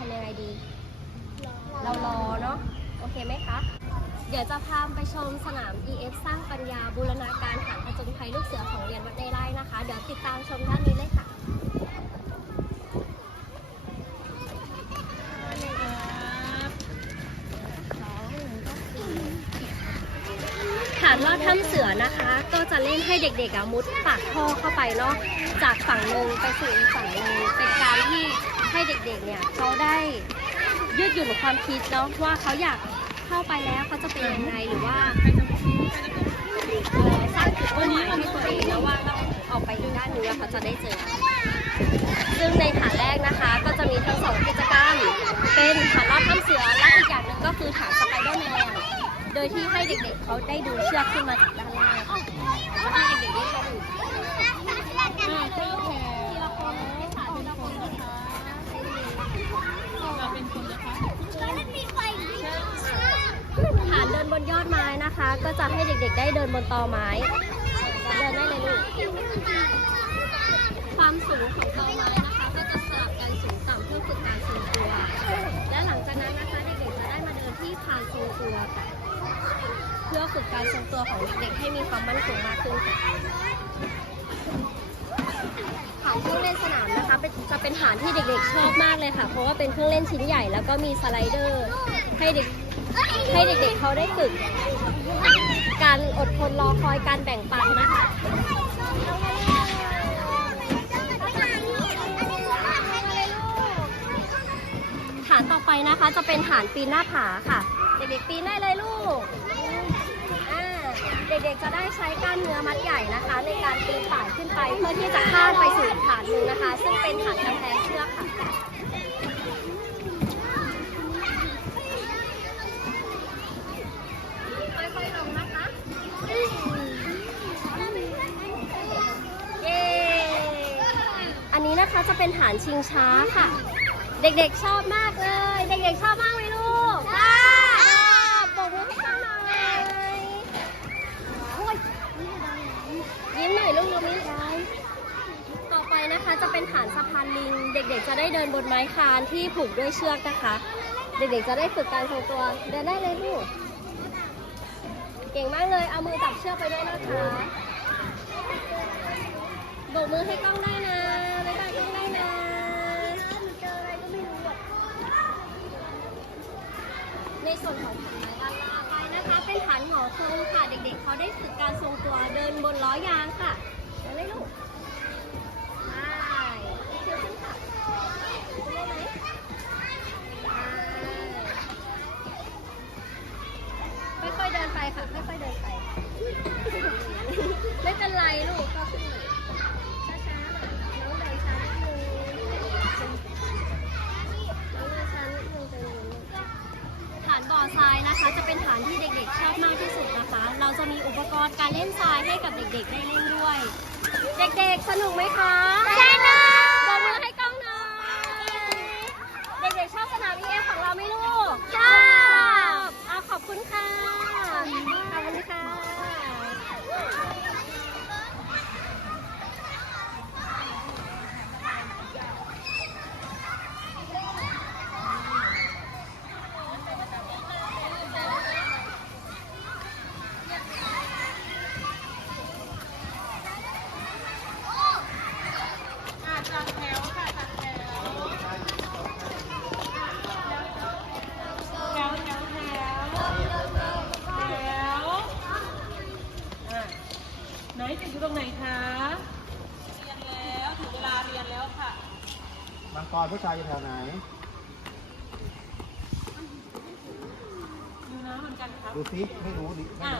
ทำยังไงดี เรารอเนาะโอเคไหมคะ เดี๋ยวจะพาไปชมสนาม EF สร้างปัญญาบูรณาการฐานผจญภัยลูกเสือของเรียนวัดในไร่นะคะ เดี๋ยวติดตามชมด้านนี้เลยค่ะฐานลอดถ้ำเสือนะคะ ก็จะเล่นให้เด็กๆอะมุดปากท่อเข้าไปเนาะจากฝั่งหนึ่งไปสู่อีกฝั่งหนึ่งเป็นการที่ให้เด็กๆเนี่ยเขาได้ยืดหยุ่นความคิดเนาะว่าเขาอยากเข้าไปแล้วเขาจะเป็นยังไงหรือว่าสร้างจุดเป้าหมายให้ตัวเองแล้วว่าต้องออกไปอีกด้านนึงแล้วเขาจะได้เจอ ซึ่งในฐานแรกนะคะ ก็จะมีทั้งสองกิจกรรม เป็นฐานลอดถ้ำเสือและอีกอย่างหนึ่งก็คือฐานสไปเดอร์แมน ดยที่ให้เด็กๆเขาได้ดูเชือกขึ้นมาจากด้านล่างแล้วให้เด็กๆได้ดูทีละคนให้ฐานเดินบนยอดไม้นะคะ ก็จะให้เด็กๆ ได้เดินบนตอไม้ เดินได้เลยลูก ความสูงของตอไม้นะคะ ก็จะสลับกันสูงต่ำเพื่อฝึกการทรงตัว และหลังจากนั้นนะคะเด็กๆจะได้มาเดินที่คานทรงตัวค่ะ เพื่อฝึกการทรงตัวของเด็กๆให้มีความมั่นคงมากขึ้นค่ะฐานเครื่องเล่นสนามนะคะเป็นจะเป็นฐานที่เด็กๆชอบมากเลยค่ะ เพราะว่าเป็นเครื่องเล่นชิ้นใหญ่แล้วก็มีสไลเดอร์ให้เด็กให้เด็กๆเขาได้ฝึก การอดทนรอคอยการแบ่งปันนะคะฐานต่อไปนะคะจะเป็นฐานปีนหน้าผาค่ะ เด็กๆปีนได้เลยลูกอ่าเด็กๆจะได้ใช้กล้ามเนื้อมัดใหญ่นะคะ ในการปีนป่ายขึ้นไปเพื่อที่จะข้ามไปสู่ฐานหนึ่งนะคะ ซึ่งเป็นฐานกำแพงเชือกค่ะค่อยๆลงนะคะเย้อันนี้นะคะจะเป็นฐานชิงช้าค่ะ เด็กๆชอบมากเลย เด็กๆชอบมากไหมลูกชอบปรบมือให้กันหน่อยโอ้ยยิ้มหน่อยลูกยิ้มไม่ได้ต่อไปนะคะจะ เป็นฐานสะพานลิง เด็กๆ จะได้เดินบนไม้คานที่ผูกด้วยเชือกนะคะ เด็กๆ จะได้ฝึกการทรงตัว เดินได้เลยลูก เก่งมากเลย เอามือจับเชือกไปด้วยนะคะโบกมือให้กล้องได้นะบ๊ายบายกล้องได้นะในส่วนของฐานไม้ด้านล่างไปนะคะ เป็นฐานหอทรงค่ะ เด็กๆ เขาได้ฝึกการทรงตัวเดินบนล้อยางค่ะเดินเลยลูกไปเชื่อขึ้นค่ะขึ้นได้ไหมไปค่อยๆเดินไปค่ะ ค่อยๆเดินไป ไม่เป็นไรลูกก็ขึ้นเลยช้าๆหน่อยน้องเดินช้านิดนึงน้องเดินช้านิดนึงใจเย็นๆฐานบ่อทรายนะคะ จะเป็นฐานที่เด็กๆชอบมากที่สุดนะคะ เราจะมีอุปกรณ์การเล่นทรายให้กับเด็กๆได้เล่นด้วย เด็กๆสนุกไหมคะสนุกบอกมือให้กล้องหน่อยเด็กๆชอบสนาม EF ของเราไหมลูกชอบเอาขอบคุณค่ะขอบคุณค่ะ อ่าจัดแถวค่ะจัดแถวแถวแถวแถวแถวอะไหนติดอยู่ ตรงไหนคะเรียนแล้วถึงเวลาเรียนแล้วค่ะบางกรผู้ชายอยู่แถวไหน ดูนะเหมือนกันครับดูซิไม่รู้ดิไม่รู้